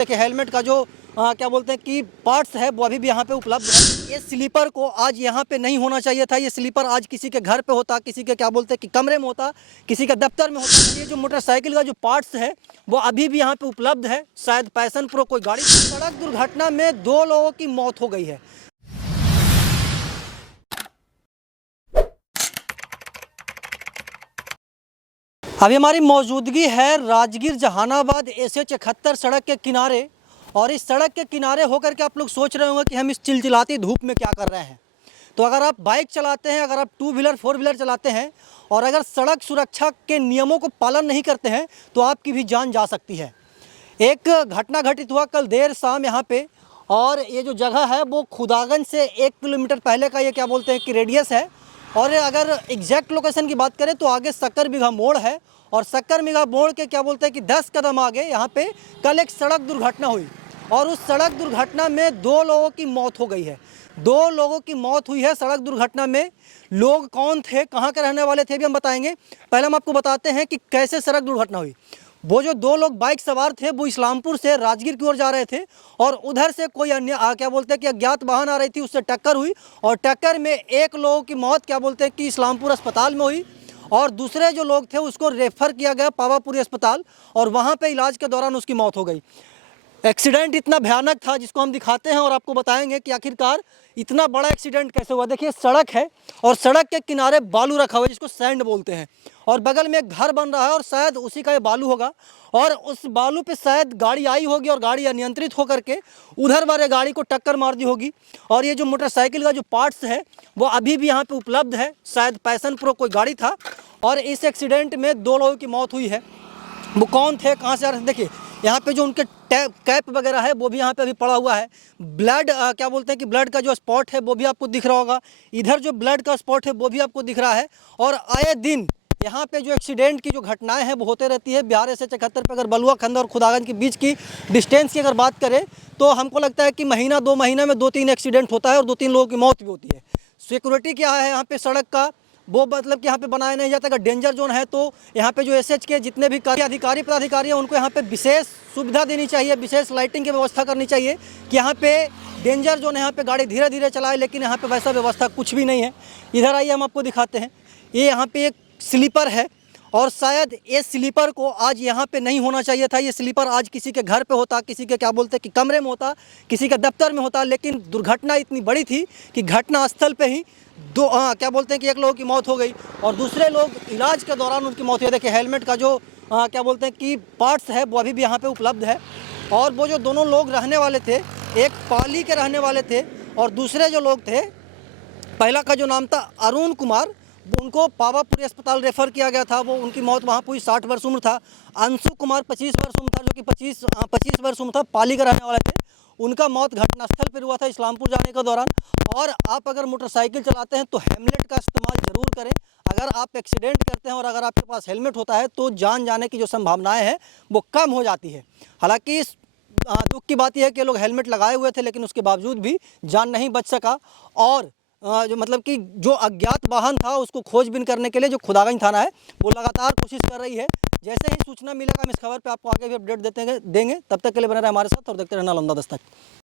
देखिए हेलमेट का जो क्या बोलते हैं कि पार्ट्स है वो अभी भी यहाँ पे उपलब्ध है। ये स्लीपर को आज यहाँ पे नहीं होना चाहिए था। ये स्लीपर आज किसी के घर पे होता, किसी के क्या बोलते हैं कि कमरे में होता, किसी के दफ्तर में होता। ये जो मोटरसाइकिल का जो पार्ट्स है वो अभी भी यहाँ पे उपलब्ध है। शायद पैशन प्रो कोई गाड़ी। सड़क दुर्घटना में 2 लोगों की मौत हो गई है। अभी हमारी मौजूदगी है राजगीर जहानाबाद SH 71 सड़क के किनारे। और इस सड़क के किनारे होकर के आप लोग सोच रहे होंगे कि हम इस चिलचिलाती धूप में क्या कर रहे हैं। तो अगर आप बाइक चलाते हैं, अगर आप 2 व्हीलर 4 व्हीलर चलाते हैं और अगर सड़क सुरक्षा के नियमों को पालन नहीं करते हैं तो आपकी भी जान जा सकती है। एक घटना घटित हुआ कल देर शाम यहाँ पे। और ये जो जगह है वो खुदागंज से 1 किलोमीटर पहले का ये क्या बोलते हैं कि रेडियस है। और अगर एग्जैक्ट लोकेशन की बात करें तो आगे शक्कर बिघा मोड़ है। और शक्कर बिघा मोड़ के क्या बोलते हैं कि 10 कदम आगे यहाँ पे कल एक सड़क दुर्घटना हुई। और उस सड़क दुर्घटना में 2 लोगों की मौत हो गई है। 2 लोगों की मौत हुई है सड़क दुर्घटना में। लोग कौन थे, कहाँ के रहने वाले थे भी हम बताएंगे। पहले हम आपको बताते हैं कि कैसे सड़क दुर्घटना हुई। वो जो 2 लोग बाइक सवार थे वो इस्लामपुर से राजगीर की ओर जा रहे थे और उधर से कोई अन्य क्या बोलते हैं कि अज्ञात वाहन आ रही थी, उससे टक्कर हुई। और टक्कर में 1 लोगों की मौत क्या बोलते हैं कि इस्लामपुर अस्पताल में हुई। और दूसरे जो लोग थे उसको रेफर किया गया पावापुरी अस्पताल और वहाँ पे इलाज के दौरान उसकी मौत हो गई। एक्सीडेंट इतना भयानक था जिसको हम दिखाते हैं और आपको बताएंगे कि आखिरकार इतना बड़ा एक्सीडेंट कैसे हुआ। देखिए सड़क है और सड़क के किनारे बालू रखा हुआ है जिसको सैंड बोलते हैं। और बगल में एक घर बन रहा है और शायद उसी का ये बालू होगा। और उस बालू पे शायद गाड़ी आई होगी और गाड़ी अनियंत्रित होकर के उधर वाले गाड़ी को टक्कर मार दी होगी। और ये जो मोटरसाइकिल का जो पार्ट्स है वो अभी भी यहाँ पर उपलब्ध है। शायद पैशन प्रो कोई गाड़ी था। और इस एक्सीडेंट में 2 लोगों की मौत हुई है। वो कौन थे, कहाँ से आ रहे थे। देखिए यहाँ पे जो उनके कैप वगैरह है वो भी यहाँ पे अभी पड़ा हुआ है। ब्लड क्या बोलते हैं कि ब्लड का जो स्पॉट है वो भी आपको दिख रहा होगा। इधर जो ब्लड का स्पॉट है वो भी आपको दिख रहा है। और आए दिन यहाँ पे जो एक्सीडेंट की जो घटनाएं हैं वो होते रहती है। बिहार SH 71 पे अगर बलुआ खंड और खुदागंज के बीच की डिस्टेंस की अगर बात करें तो हमको लगता है कि महीना 2 महीने में 2-3 एक्सीडेंट होता है और 2-3 लोगों की मौत भी होती है। सिक्योरिटी क्या है यहाँ पे सड़क का वो मतलब कि यहाँ पे बनाया नहीं जाता। अगर डेंजर जोन है तो यहाँ पे जो SH के जितने भी अधिकारी पदाधिकारी हैं उनको यहाँ पे विशेष सुविधा देनी चाहिए, विशेष लाइटिंग की व्यवस्था करनी चाहिए कि यहाँ पे डेंजर जोन है, यहाँ पे गाड़ी धीरे धीरे चलाए। लेकिन यहाँ पे वैसा व्यवस्था कुछ भी नहीं है। इधर आइए हम आपको दिखाते हैं। ये यहाँ पे एक स्लीपर है और शायद ये स्लीपर को आज यहाँ पे नहीं होना चाहिए था। ये स्लीपर आज किसी के घर पे होता, किसी के क्या बोलते हैं कि कमरे में होता, किसी के दफ्तर में होता। लेकिन दुर्घटना इतनी बड़ी थी कि घटना स्थल पे ही क्या बोलते हैं कि 1 लोगों की मौत हो गई और दूसरे लोग इलाज के दौरान उनकी मौत हुई। देखिए हेलमेट का जो क्या बोलते हैं कि पार्ट्स है वो अभी भी यहाँ पे उपलब्ध है। और वो जो दोनों लोग रहने वाले थे, एक पाली के रहने वाले थे और दूसरे जो लोग थे, पहला का जो नाम था अरुण कुमार, उनको पावापुरी अस्पताल रेफर किया गया था। वो उनकी मौत वहाँ हुई। 60 वर्ष उम्र था। अंशु कुमार 25 वर्ष उम्र था, जो कि 25 वर्ष उम्र था, पाली का रहने वाले थे। उनका मौत घटनास्थल पर हुआ था इस्लामपुर जाने के दौरान। और आप अगर मोटरसाइकिल चलाते हैं तो हेलमेट का इस्तेमाल ज़रूर करें। अगर आप एक्सीडेंट करते हैं और अगर आपके पास हेलमेट होता है तो जान जाने की जो संभावनाएं हैं वो कम हो जाती है। हालांकि इस दुख की बात यह है कि लोग हेलमेट लगाए हुए थे लेकिन उसके बावजूद भी जान नहीं बच सका। और जो मतलब कि जो अज्ञात वाहन था उसको खोजबीन करने के लिए जो खुदागंज थाना है वो लगातार कोशिश कर रही है। जैसे ही सूचना मिलेगा हम इस खबर पे आपको आगे भी अपडेट देंगे। तब तक के लिए बने रहे हमारे साथ और देखते रहना नालंदा दस्तक।